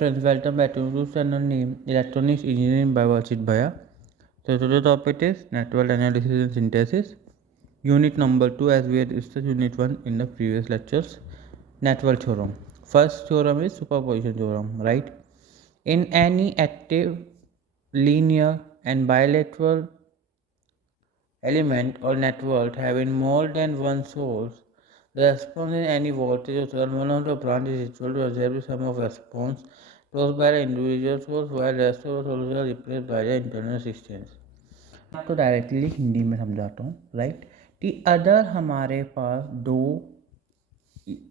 friends, welcome back to YouTube channel name Electronics Engineering by Varshit Bhaya. So today's topic is network analysis and synthesis. Unit number 2 as we had discussed unit 1 in the previous lectures. Network theorem. First theorem is superposition theorem, right? In any active, linear and bilateral element or network having more than one source, the response in any voltage or one of the branch is equal to observed sum of response caused by the individual source while the rest of the sources are replaced by the internal resistance. आपको directly Hindi में समझाता हूँ, right? कि अगर हमारे पास 2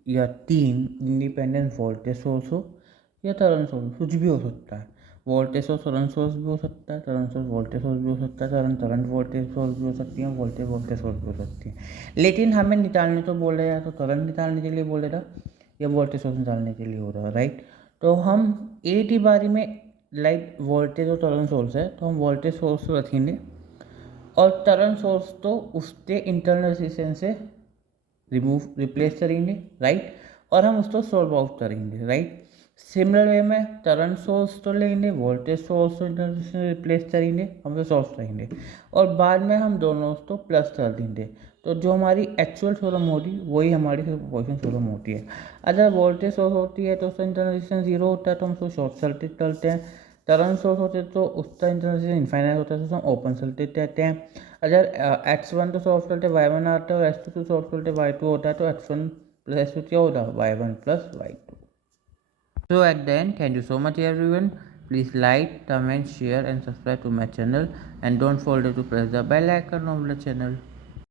या 3 independent voltage source हो या करंट सोर्स, कुछ भी हो सकता है। वोल्टेज सोर्स करंट सोर्स भी हो सकता है, करंट सोर्स वोल्टेज सोर्स भी हो सकता है, करंट वोल्टेज सोर्स भी हो सकती है, वोल्टेज सोर्स भी हो सकती है। लेकिन हमें निकालने तो बोले या तो करंट निकालने के लिए बोलेगा या वोल्टेज सोर्स निकालने के लिए हो रहा है, राइट? तो हम एक ही बारी में लाइक वोल्टेज और करंट सोर्स है तो हम वोल्टेज सोर्स रखेंगे और करंट सोर्स तो उसके इंटरनल रेजिस्टेंस से रिप्लेस करेंगे, राइट? और हम उसको सॉल्व आउट करेंगे, राइट? सिमिलर वे में करंट सोर्स तो लेंगे, वोल्टेज सोर्स तो रिप्लेस करेंगे, हम तो सॉल्व करेंगे और बाद में हम दोनों को प्लस कर देंगे। तो जो हमारी एक्चुअल थ्योरम होगी वही हमारी सुपरपोजिशन थ्योरम होती है। अगर वोल्टेज सोर्स होती है तो उसका इंटरनल रेजिस्टेंस 0 होता है तो हम उसको शॉर्ट सर्किट करते हैं। करंट सोर्स होते तो उसका इंटरनल रेजिस्टेंस इनफाइनाइट होता है तो हम ओपन सर्किट कहते हैं। अगर x1 तो सॉल्व करते y1 आता है और x2 तो सॉल्व करते y2 होता है तो x1 प्लस x2 क्या होता है y1 plus y2। So at the end, thank you so much everyone. Please like, comment, share and subscribe to my channel and don't forget to press the bell icon of the channel.